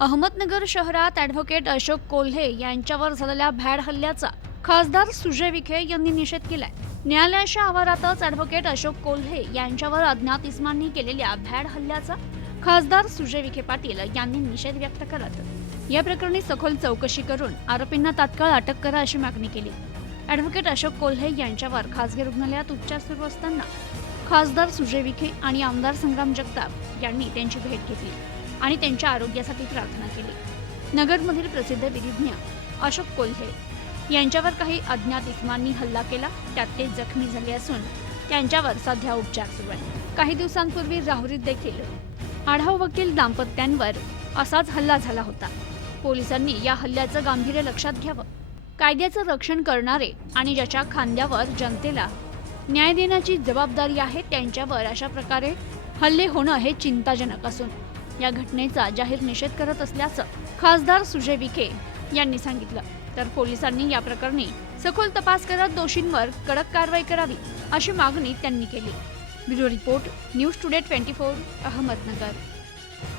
अहमदनगर शहरात ॲडव्होकेट अशोक कोल्हे यांच्यावर झालेल्या भॅड हल्ल्याचा खासदार सुजय विखे यांनी निषेध केलाय. न्यायालयाच्या आवारातच ॲडव्होकेट अशोक कोल्हे यांच्यावर अज्ञात इस्मांनी केलेल्या भॅड हल्ल्याचा खासदार सुजय विखे पाटील यांनी निषेध व्यक्त करत या प्रकरणी सखोल चौकशी करून आरोपींना तात्काळ अटक करा अशी मागणी केली. ॲडव्होकेट अशोक कोल्हे यांच्यावर खासगी रुग्णालयात उपचार सुरू असताना खासदार सुजय विखे आणि आमदार संग्राम जगताप यांनी त्यांची भेट घेतली. आणि त्यांच्या आरोग्यासाठी प्रार्थना केली. नगरमधील प्रसिद्ध विधिज्ञ अशोक कोल्हे यांच्यावर काही अज्ञात इस्मांनी हल्ला केला त्यात ते जखमी झाले असून त्यांच्यावर सध्या उपचार सुरू आहे काही दिवसांपूर्वी राहुरीत देखील आढाव वकील दाम्पत्यांवर असाच हल्ला झाला होता. पोलिसांनी या हल्ल्याचं गांभीर्य लक्षात घ्यावं कायद्याचं रक्षण करणारे आणि ज्याच्या खांद्यावर जनतेला न्याय देण्याची जबाबदारी आहे त्यांच्यावर अशा प्रकारे हल्ले होणं हे चिंताजनक असून या घटनेचा जाहीर निषेध करत असल्याचं खासदार सुजय विखे यांनी सांगितलं. तर पोलिसांनी या प्रकरणी सखोल तपास करत दोषींवर कडक कारवाई करावी अशी मागणी त्यांनी केली. Bureau report news today twenty four Ahmednagar.